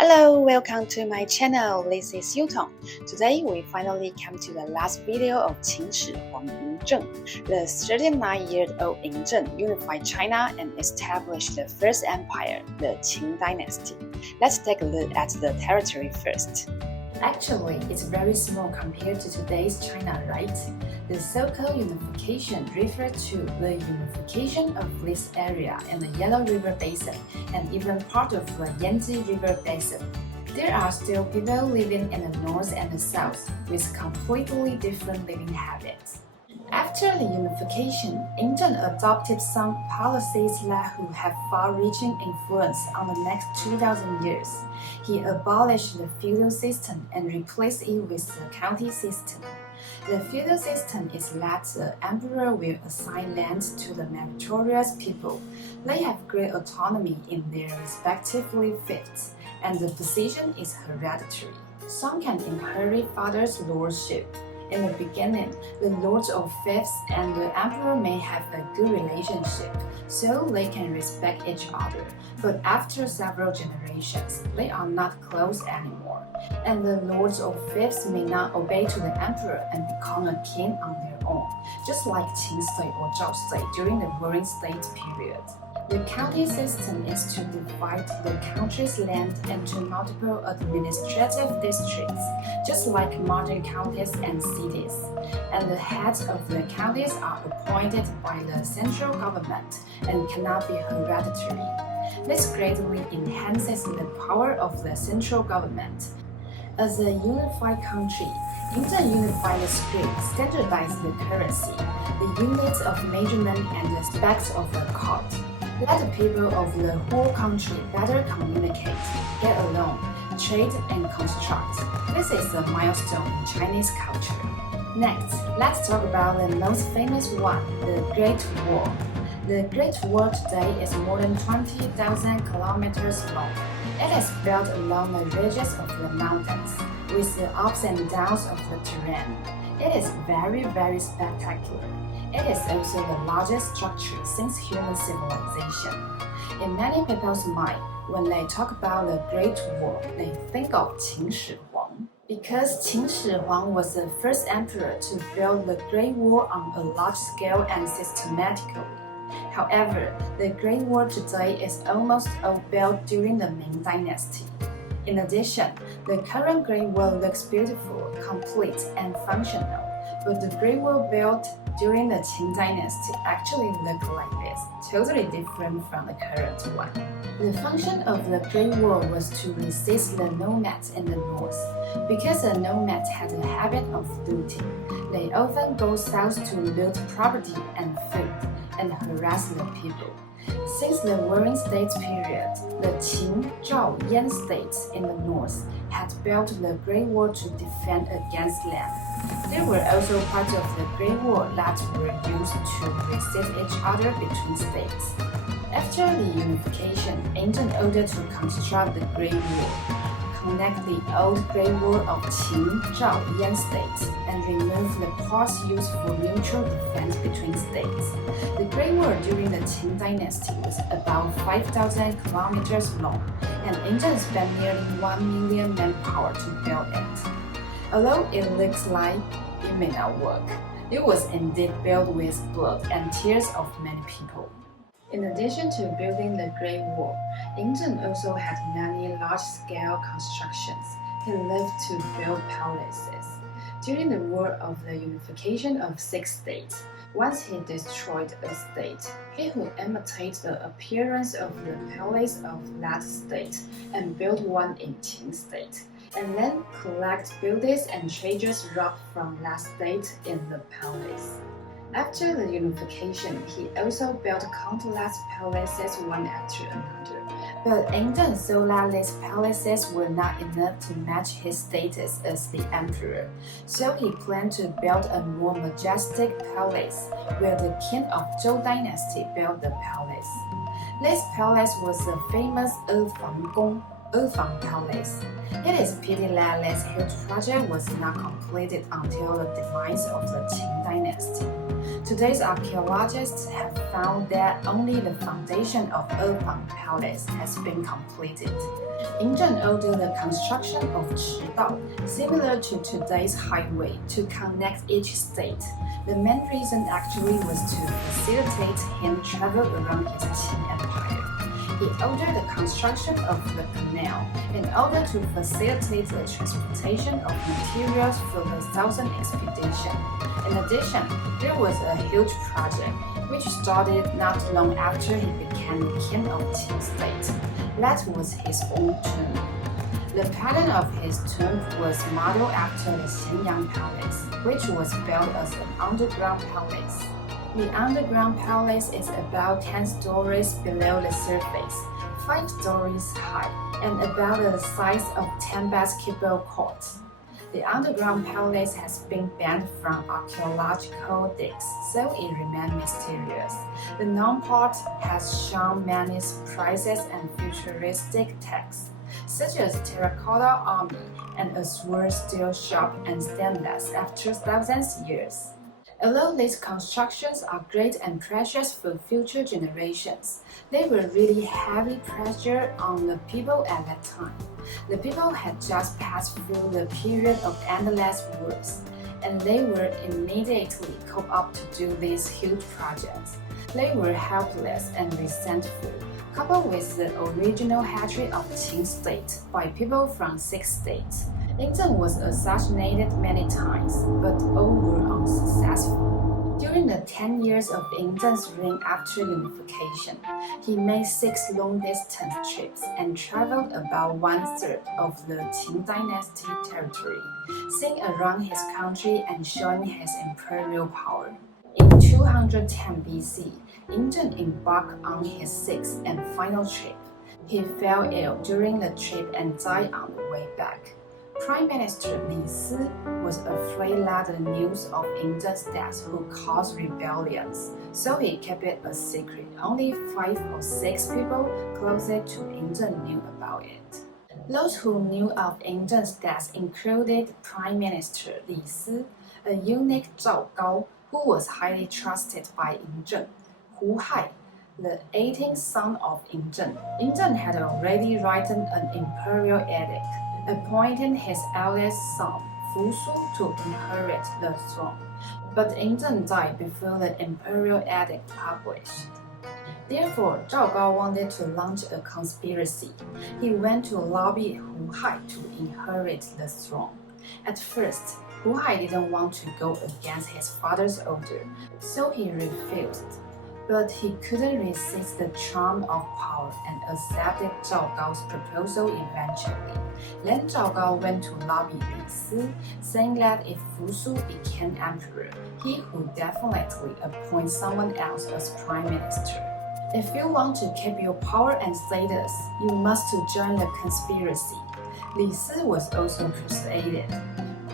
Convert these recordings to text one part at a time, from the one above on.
Hello, welcome to my channel. This is Yuton. Today we finally come to the last video of Qin Shi Huang Yingzheng. The 39-year-old Yingzheng unified China and established the first empire, the Qin Dynasty. Let's take a look at the territory first. Actually, it's very small compared to today's China, right? The so-called unification refers to the unification of this area and the Yellow River Basin, and even part of the Yangtze River Basin. There are still people living in the north and the south with completely different living habits. After the unification, Yingzheng adopted some policies that would have far-reaching influence on the next 2,000 years. He abolished the feudal system and replaced it with the county system. The feudal system is that the emperor will assign land to the meritorious people. They have great autonomy in their respective fiefs, and the position is hereditary. Some can inherit father's lordship. In the beginning, the lords of fiefs and the emperor may have a good relationship, so they can respect each other. But after several generations, they are not close anymore, and the lords of fiefs may not obey to the emperor and become a king on their own, just like Qin State or Zhao State during the Warring State period. The county system is to divide the country's land into multiple administrative districts, just like modern counties and cities. And the heads of the counties are appointed by the central government and cannot be hereditary. This greatly enhances the power of the central government. As a unified country, Yingzheng unified the script, standardized the currency, the units of measurement and the specs of the court. Let the people of the whole country better communicate, get along, trade, and construct. This is a milestone in Chinese culture. Next, let's talk about the most famous one, the Great Wall. The Great Wall today is more than 20,000 kilometers long. It is built along the ridges of the mountains, with the ups and downs of the terrain. It is very spectacular. It is also the largest structure since human civilization. In many people's mind, when they talk about the Great Wall, they think of Qin Shi Huang. Because Qin Shi Huang was the first emperor to build the Great Wall on a large scale and systematically. However, the Great Wall today is almost all built during the Ming Dynasty. In addition, the current Great Wall looks beautiful, complete, and functional. But the Great Wall built during the Qin Dynasty actually looked like this, totally different from the current one. The function of the Great Wall was to resist the nomads in the north. Because the nomads had a habit of looting, they often go south to loot property and food and harass the people. Since the Warring States period, the Qin, Zhao, Yan states in the north had built the Great Wall to defend against them. There were also parts of the Great Wall that were used to resist each other between states. After the unification, Yingzheng ordered to construct the Great Wall, connect the old Great Wall of Qin, Zhao, Yan states, and remove the parts used for mutual defense between states. The Great Wall during the Qin Dynasty was about 5,000 kilometers long, and Yingzheng spent nearly 1 million manpower to build it. Although it looks like it may not work, it was indeed built with blood and tears of many people. In addition to building the Great Wall, Yingzheng also had many large-scale constructions. He lived to build palaces. During the War of the Unification of 6 states, once he destroyed a state, he would imitate the appearance of the palace of that state and build one in Qin state, and then collect buildings and treasures robbed from that state in the palace. After the unification, he also built countless palaces one after another. But Yingzheng saw that these palaces were not enough to match his status as the emperor, so he planned to build a more majestic palace, where the king of Zhou Dynasty built the palace. This palace was the famous Fang Gong, Efang Palace. It is a pity that this huge project was not completed until the demise of the Qin Dynasty. Today's archaeologists have found that only the foundation of Efang Palace has been completed. Yingzheng ordered the construction of Chidao, similar to today's highway, to connect each state. The main reason actually was to facilitate him travel around his Qin Empire. He ordered the construction of the canal in order to facilitate the transportation of materials for the southern expedition. In addition, there was a huge project which started not long after he became king of Qin state. That was his own tomb. The pattern of his tomb was modeled after the Xianyang Palace, which was built as an underground palace. The underground palace is about 10 stories below the surface, 5 stories high, and about the size of 10 basketball courts. The underground palace has been banned from archaeological digs, so it remains mysterious. The known part has shown many surprises and futuristic texts, such as terracotta army and a sword still sharp and stainless after thousands of years. Although these constructions are great and precious for future generations, they were really heavy pressure on the people at that time. The people had just passed through the period of endless wars, and they were immediately called up to do these huge projects. They were helpless and resentful, coupled with the original hatred of Qin state by people from 6 states. Yingzheng was assassinated many times, but all were unsuccessful. During the 10 years of Yingzheng's reign after unification, he made 6 long-distance trips and traveled about 1/3 of the Qin Dynasty territory, seeing around his country and showing his imperial power. In 210 BC, Yingzheng embarked on his 6th and final trip. He fell ill during the trip and died on the way back. Prime Minister Li Si was afraid that the news of Yingzheng's death would cause rebellions, so he kept it a secret. Only 5 or 6 people closer to Yingzheng knew about it. Those who knew of Yingzheng's death included Prime Minister Li Si, a eunuch Zhao Gao, who was highly trusted by Yingzheng, Hu Hai, the 18th son of Yingzheng. Yingzheng had already written an imperial edict, appointing his eldest son, Fu Su, to inherit the throne. But Yingzheng died before the imperial edict published. Therefore, Zhao Gao wanted to launch a conspiracy. He went to lobby Hu Hai to inherit the throne. At first, Hu Hai didn't want to go against his father's order, so he refused. But he couldn't resist the charm of power and accepted Zhao Gao's proposal eventually. Then Zhao Gao went to lobby Li Si, saying that if Fu Su became emperor, he would definitely appoint someone else as prime minister. If you want to keep your power and status, you must join the conspiracy. Li Si was also persuaded.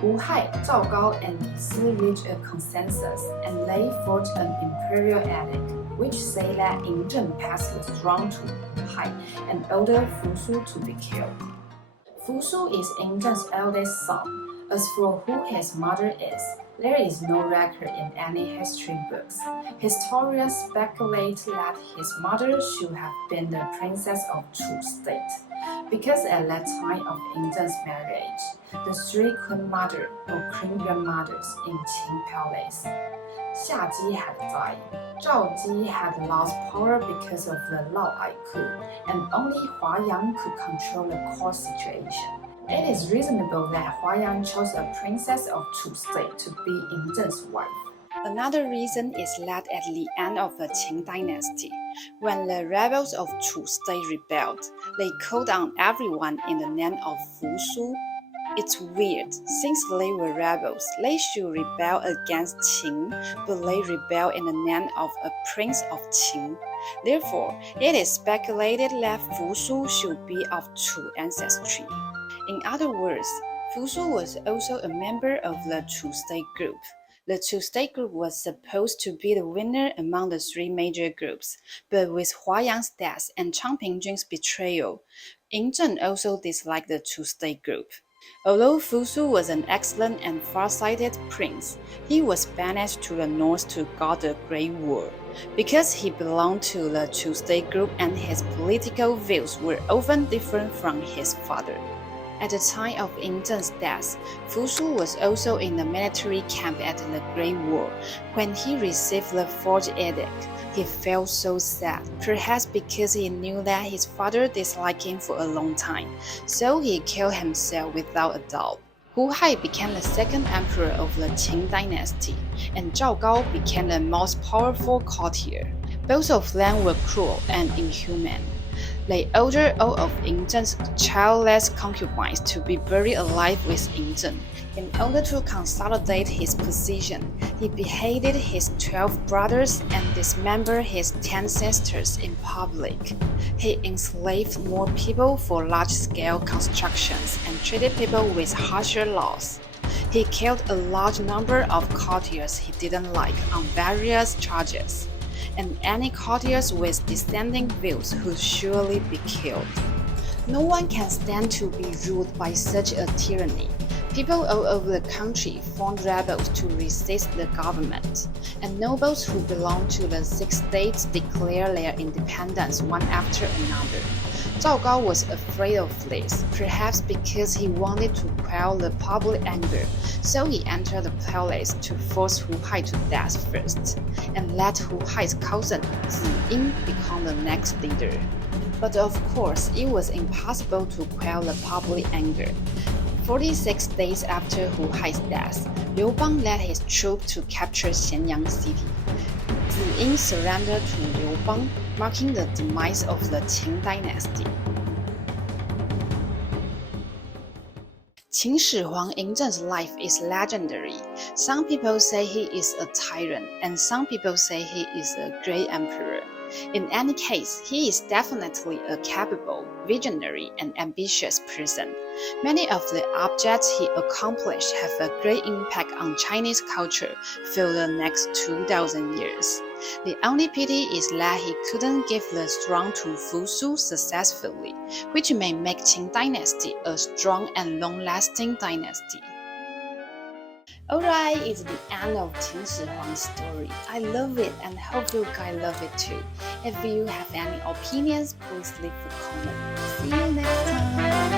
Hu Hai, Zhao Gao, and Li Si reached a consensus, and they forged an imperial edict, which said that Yingzheng passed the throne to Hu Hai and ordered Fu Su to be killed. Fu Su is Yingzheng's eldest son. As for who his mother is, there is no record in any history books. Historians speculate that his mother should have been the princess of Chu state, because at that time of Yingzheng's marriage, the 3 queen mother or queen grandmothers in Qin Palace. Xia Ji had died. Zhao Ji had lost power because of the Lao Ai coup, and only Huayang could control the court situation. It is reasonable that Huayang chose a princess of Chu state to be Yingzheng's wife. Another reason is that at the end of the Qin Dynasty, when the rebels of Chu state rebelled, they called on everyone in the name of Fu Su. It's weird, since they were rebels, they should rebel against Qin, but they rebel in the name of a prince of Qin. Therefore, it is speculated that Fu Su should be of Chu ancestry. In other words, Fu Su was also a member of the Chu state group. The two-state group was supposed to be the winner among the three major groups, but with Huayang's death and Chang Pingjun's betrayal, Ying Zheng also disliked the two-state group. Although Fu Su was an excellent and far-sighted prince, he was banished to the north to guard the Great War. Because he belonged to the two-state group and his political views were often different from his father. At the time of Ying Zheng's death, Fu Su was also in the military camp at the Great War. When he received the Forged Edict, he felt so sad, perhaps because he knew that his father disliked him for a long time, so he killed himself without a doubt. Hu Hai became the second emperor of the Qin Dynasty, and Zhao Gao became the most powerful courtier. Both of them were cruel and inhuman. They ordered all of Ying Zheng's childless concubines to be buried alive with Ying Zheng. In order to consolidate his position, he beheaded his 12 brothers and dismembered his 10 sisters in public. He enslaved more people for large-scale constructions and treated people with harsher laws. He killed a large number of courtiers he didn't like on various charges, and any courtiers with dissenting views would surely be killed. No one can stand to be ruled by such a tyranny. People all over the country formed rebels to resist the government, and nobles who belonged to the six states declared their independence one after another. Zhao Gao was afraid of this, perhaps because he wanted to quell the public anger, so he entered the palace to force Hu Hai to death first, and let Hu Hai's cousin Ziying become the next leader. But of course, it was impossible to quell the public anger. 46 days after Hu Hai's death, Liu Bang led his troops to capture Xianyang city. Ziying surrendered to Liu Bang, marking the demise of the Qin Dynasty. Qin Shi Huang Ying Zheng's life is legendary. Some people say he is a tyrant, and some people say he is a great emperor. In any case, he is definitely a capable, visionary, and ambitious person. Many of the objects he accomplished have a great impact on Chinese culture for the next 2,000 years. The only pity is that he couldn't give the throne to Fu Su successfully, which may make Qin Dynasty a strong and long-lasting dynasty. Alright, it's the end of Qin Shi Huang's story. I love it and hope you guys love it too. If you have any opinions, please leave a comment. See you next time!